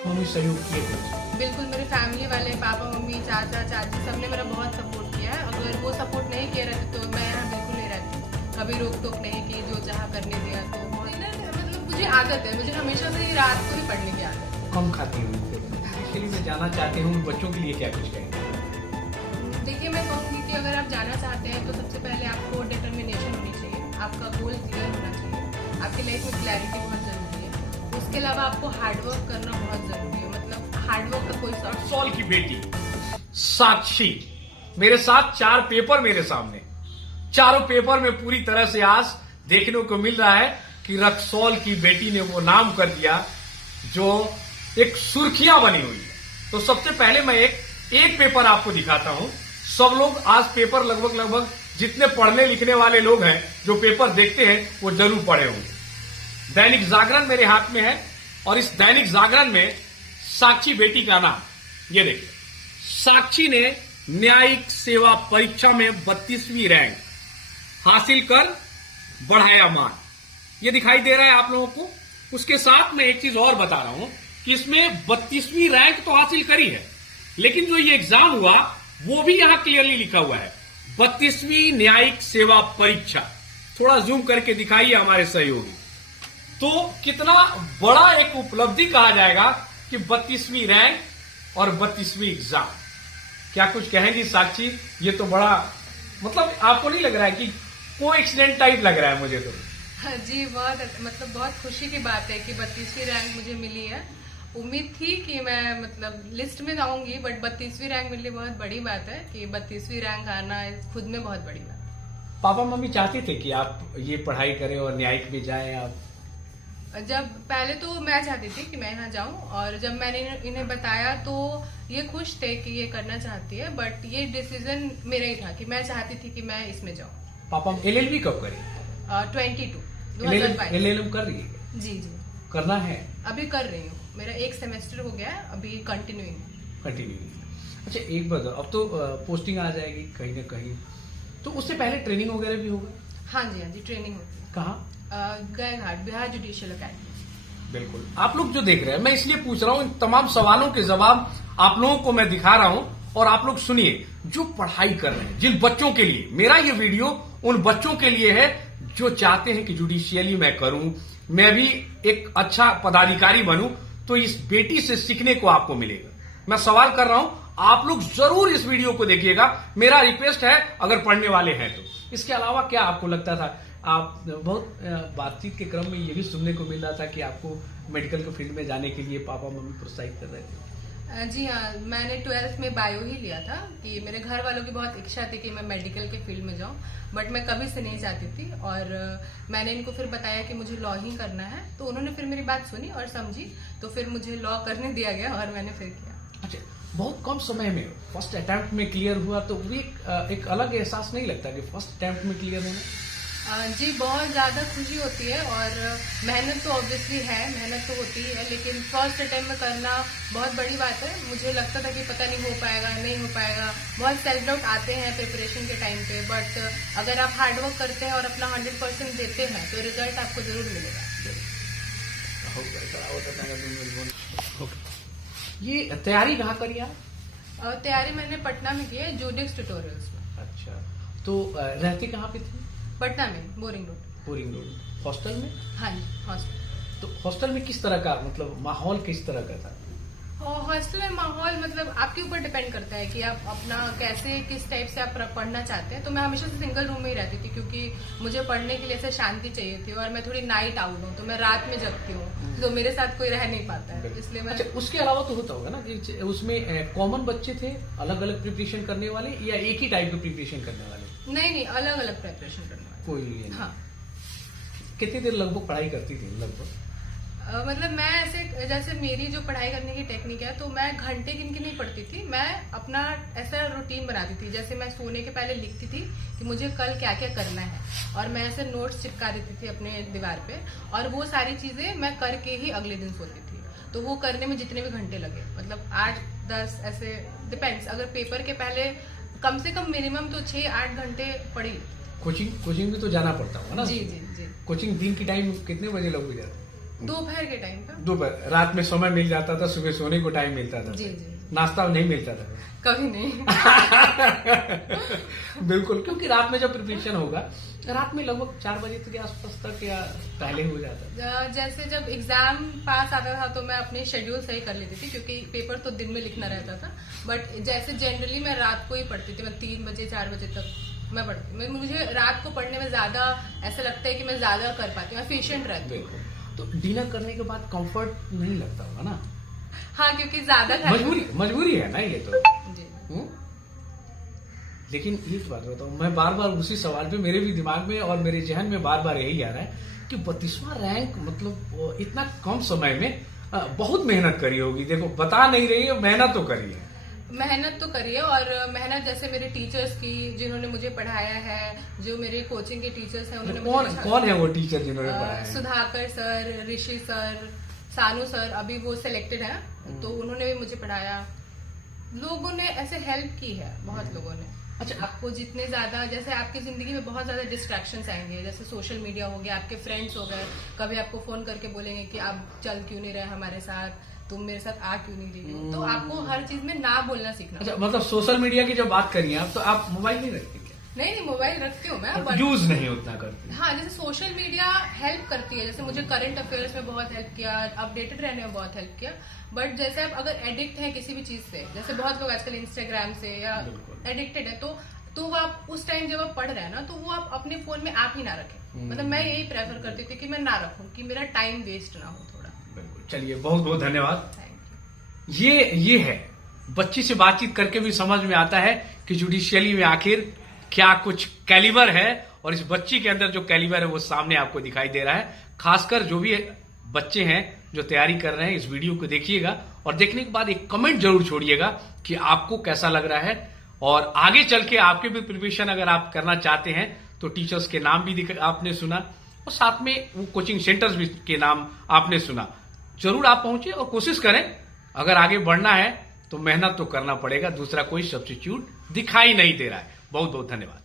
Mummy सहयोग किए थे? बिल्कुल, मेरे फैमिली वाले पापा मम्मी चाचा चाची सबने मेरा बहुत सपोर्ट किया है। अगर वो सपोर्ट नहीं किए रहते तो मैं यहाँ बिल्कुल नहीं रहती। कभी रोक टोक नहीं की, जो चाह करने दिया। तो मतलब मुझे आदत है, मुझे हमेशा से रात को ही पढ़ने की आदत है। कम खाती हूँ इसलिए मैं जानना चाहती हूँ बच्चों के लिए क्या कुछ कहेंगे? देखिए, मैं कहूँगी कि अगर आप जाना चाहते हैं तो सबसे पहले आपको डिटर्मिनेशन होनी चाहिए, आपका गोल क्लियर होना चाहिए, आपकी लाइफ में क्लैरिटी बहुत ज़रूरी है। उसके अलावा आपको हार्डवर्क करना बहुत ज़रूरी है। मतलब हार्डवर्क का कोई शॉर्ट। रक्सौल की बेटी साक्षी मेरे साथ 4 पेपर मेरे सामने, चारों पेपर में पूरी तरह से आज देखने को मिल रहा है कि रक्सौल की बेटी ने वो नाम कर दिया जो एक सुर्खियां बनी हुई है। तो सबसे पहले मैं एक पेपर आपको दिखाता हूं। सब लोग आज पेपर लगभग जितने पढ़ने लिखने वाले लोग हैं जो पेपर देखते हैं वो जरूर पढ़े होंगे। दैनिक जागरण मेरे हाथ में है और इस दैनिक जागरण में साक्षी बेटी का नाम ये देखिए। साक्षी ने न्यायिक सेवा परीक्षा में 32वीं रैंक हासिल कर बढ़ाया मान, ये दिखाई दे रहा है आप लोगों को। उसके साथ में एक चीज और बता रहा हूं कि इसमें 32वीं रैंक तो हासिल करी है, लेकिन जो ये एग्जाम हुआ वो भी यहां क्लियरली लिखा हुआ है 32वीं न्यायिक सेवा परीक्षा। थोड़ा जूम करके दिखाइए हमारे सहयोगी। तो कितना बड़ा एक उपलब्धि कहा जाएगा कि 32वीं रैंक और 32वीं एग्जाम। क्या कुछ कहेंगी साक्षी? ये तो बड़ा, मतलब आपको नहीं लग रहा है कि को एक्सीडेंट टाइप लग रहा है मुझे तो? हाँ जी, बहुत खुशी की बात है कि 32वीं रैंक मुझे मिली है। उम्मीद थी कि मैं मतलब लिस्ट में आऊंगी, बट 32वीं रैंक मिलनी बहुत बड़ी बात है। कि 32वीं रैंक आना खुद में बहुत बड़ी बात है। पापा मम्मी चाहते थे कि आप ये पढ़ाई करें और न्यायिक में जाएं आप? जब पहले तो मैं चाहती थी कि मैं यहाँ जाऊं, और जब मैंने इन्हें बताया तो ये खुश थे कि ये करना चाहती है, बट ये डिसीजन मेरा ही था कि मैं चाहती थी कि मैं इसमें जाऊं। पापा एलएलबी कब करें? 2022 एलएलएम कर रही है? जी जी, करना है? अभी कर रही हूँ। मेरा एक सेमेस्टर हो गया है, अभी कंटिन्यूइंग। अच्छा एक बात, अब तो पोस्टिंग आ जाएगी कहीं ना कहीं, तो उससे पहले ट्रेनिंग वगैरह भी होगा? हाँ जी, ट्रेनिंग होती है। कहाँ? गए घाट, बिहार जुडिशियल अकेडमी। बिल्कुल। आप लोग जो देख रहे हैं, मैं इसलिए पूछ रहा हूँ, इन तमाम सवालों के जवाब आप लोगों को मैं दिखा रहा हूँ और आप लोग सुनिए। जो पढ़ाई कर रहे हैं, जिन बच्चों के लिए मेरा ये वीडियो उन बच्चों के लिए है जो चाहते हैं कि जुडिशियली मैं करूं, मैं भी एक अच्छा पदाधिकारी बनूं, तो इस बेटी से सीखने को आपको मिलेगा। मैं सवाल कर रहा हूं, आप लोग जरूर इस वीडियो को देखिएगा, मेरा रिक्वेस्ट है अगर पढ़ने वाले हैं तो। इसके अलावा क्या आपको लगता था? आप बहुत बातचीत के क्रम में ये भी सुनने को मिल रहा था कि आपको मेडिकल के फील्ड में जाने के लिए पापा मम्मी प्रोत्साहित कर रहे थे। जी हाँ, मैंने 12th में बायो ही लिया था कि मेरे घर वालों की बहुत इच्छा थी कि मैं मेडिकल के फील्ड में जाऊं, बट मैं कभी से नहीं चाहती थी। और मैंने इनको फिर बताया कि मुझे लॉ ही करना है, तो उन्होंने फिर मेरी बात सुनी और समझी, तो फिर मुझे लॉ करने दिया गया और मैंने फिर किया। अच्छा, बहुत कम समय में फर्स्ट अटेम्प्ट में क्लियर हुआ, तो वो एक अलग एहसास नहीं लगता कि फर्स्ट अटेम्प्ट में क्लियर होना? जी, बहुत ज़्यादा खुशी होती है, और मेहनत तो ऑब्वियसली है, मेहनत तो होती है, लेकिन फर्स्ट अटेम्प्ट में करना बहुत बड़ी बात है। मुझे लगता था कि पता नहीं हो पाएगा, नहीं हो पाएगा, बहुत सेल्फ डाउट आते हैं प्रिपरेशन के टाइम पे, बट अगर आप हार्डवर्क करते हैं और अपना 100% देते हैं तो रिजल्ट आपको जरूर मिलेगा। ये तैयारी कहाँ करी आप? तैयारी मैंने पटना में की है, जूडिक्स ट्यूटोरियल्स में। अच्छा, तो रहते कहाँ पे थे? पटना में, boring road. Boring road. Hostel में? हाँ जी, हॉस्टल। तो हॉस्टल में किस तरह का, मतलब माहौल किस तरह का था? हॉस्टल में माहौल मतलब आपके ऊपर डिपेंड करता है कि आप अपना कैसे, किस टाइप से आप पढ़ना चाहते हैं। तो मैं हमेशा से सिंगल रूम में ही रहती थी, क्योंकि मुझे पढ़ने के लिए ऐसे शांति चाहिए थी, और मैं थोड़ी नाइट आउट हूँ, तो मैं रात में जगती हूँ, तो मेरे साथ कोई रह नहीं पाता है, इसलिए मैं। अच्छा, उसके अलावा तो होता होगा ना कि उसमें कॉमन बच्चे थे अलग अलग प्रिपरेशन करने वाले, या एक ही टाइप की प्रिपरेशन करने वाले? नहीं, अलग अलग प्रिपरेशन करने वाले। कोई? हाँ। कितनी देर लगभग पढ़ाई करती थी लगभग? मतलब मैं ऐसे, जैसे मेरी जो पढ़ाई करने की टेक्निक है, तो मैं घंटे गिन के नहीं पढ़ती थी, मैं अपना ऐसा रूटीन बनाती थी। जैसे मैं सोने के पहले लिखती थी कि मुझे कल क्या क्या करना है, और मैं ऐसे नोट्स चिपका देती थी अपने दीवार पे, और वो सारी चीजें मैं करके ही अगले दिन सोती थी। तो वो करने में जितने भी घंटे लगे, मतलब 8-10 ऐसे डिपेंड्स। अगर पेपर के पहले कम से कम मिनिमम तो 6-8 घंटे पढ़ी। कोचिंग भी तो जाना पड़ता होगा ना? जी जी जी। कोचिंग दिन की टाइम कितने बजे लोग जाते? दोपहर के टाइम पे। दोपहर, रात में समय मिल जाता था, सुबह सोने को टाइम मिलता था। जी जी। नाश्ता नहीं मिलता था? कभी नहीं। बिल्कुल, क्योंकि रात में जब प्रिपरेशन होगा, रात में लगभग 4 बजे के आसपास तक या पहले हो जाता? जैसे जब एग्जाम पास आता था तो मैं अपने शेड्यूल सही कर लेती थी, क्योंकि पेपर तो दिन में लिखना रहता था। बट जैसे जनरली मैं रात को ही पढ़ती थी, मैं 3 बजे 4 बजे तक मैं पढ़ती। मुझे रात को पढ़ने में ज्यादा ऐसा लगता है कि मैं ज्यादा कर पाती हूँ, एफिशिएंट रहती हूँ। तो डिनर करने के बाद कंफर्ट नहीं लगता होगा ना? हाँ, क्योंकि ज्यादा मजबूरी है ना ये तो। जी। लेकिन एक बात बताओ, मैं बार बार उसी सवाल पे, मेरे भी दिमाग में और मेरे जहन में बार बार यही आ रहा है कि 32वां रैंक, मतलब इतना कम समय में बहुत मेहनत करी होगी। देखो, बता नहीं रही है, मेहनत तो करी है। मेहनत तो करी है, और मेहनत जैसे मेरे टीचर्स की, जिन्होंने मुझे पढ़ाया है, जो मेरे कोचिंग के टीचर्स हैं, उन्होंने कौन है वो टीचर जिन्होंने पढ़ाया है? सुधाकर सर, ऋषि सर, सानू सर, अभी वो सिलेक्टेड है, तो उन्होंने भी मुझे पढ़ाया। लोगों ने ऐसे हेल्प की है, बहुत लोगों ने। अच्छा, आपको जितने ज्यादा, जैसे आपकी जिंदगी में बहुत ज्यादा डिस्ट्रैक्शंस आएंगे, जैसे सोशल मीडिया हो गया, आपके फ्रेंड्स हो गए, कभी आपको फोन करके बोलेंगे कि आप चल क्यों नहीं रहे हमारे साथ, तुम मेरे साथ आ क्यों नहीं रही हो, तो आपको हर चीज में ना बोलना सीखना। अच्छा, मतलब सोशल मीडिया की जब बात करिए आप, तो आप मोबाइल नहीं रखते क्या? नहीं, मोबाइल रखती हूँ मैं, यूज नहीं उतना करती। हाँ, जैसे सोशल मीडिया हेल्प करती है, जैसे मुझे करंट अफेयर्स में बहुत हेल्प किया, अपडेटेड रहने में बहुत हेल्प किया। बट जैसे आप अगर एडिक्ट हैं किसी भी चीज से, जैसे बहुत लोग आजकल इंस्टाग्राम से या एडिक्टेड है, तो वो आप उस टाइम जब आप पढ़ रहे हैं ना, तो वो आप अपने फोन में आप ही ना रखें। मतलब मैं यही प्रेफर करती थी कि मैं ना रखूं, कि मेरा टाइम वेस्ट ना हो थोड़ा। बिल्कुल, चलिए, बहुत बहुत धन्यवाद। Thank you. ये है, बच्ची से बातचीत करके भी समझ में आता है कि जुडिशियली में आखिर क्या कुछ कैलिबर है, और इस बच्ची के अंदर जो कैलिबर है वो सामने आपको दिखाई दे रहा है। खासकर जो भी बच्चे हैं जो तैयारी कर रहे हैं, इस वीडियो को देखिएगा, और देखने के बाद एक कमेंट जरूर छोड़िएगा कि आपको कैसा लग रहा है। और आगे चल के आपके भी प्रिपरेशन अगर आप करना चाहते हैं, तो टीचर्स के नाम भी आपने सुना, और साथ में वो कोचिंग सेंटर्स भी के नाम आपने सुना। जरूर आप पहुंचे और कोशिश करें। अगर आगे बढ़ना है तो मेहनत तो करना पड़ेगा, दूसरा कोई सब्स्टिट्यूट दिखाई नहीं दे रहा है। बहुत बहुत धन्यवाद।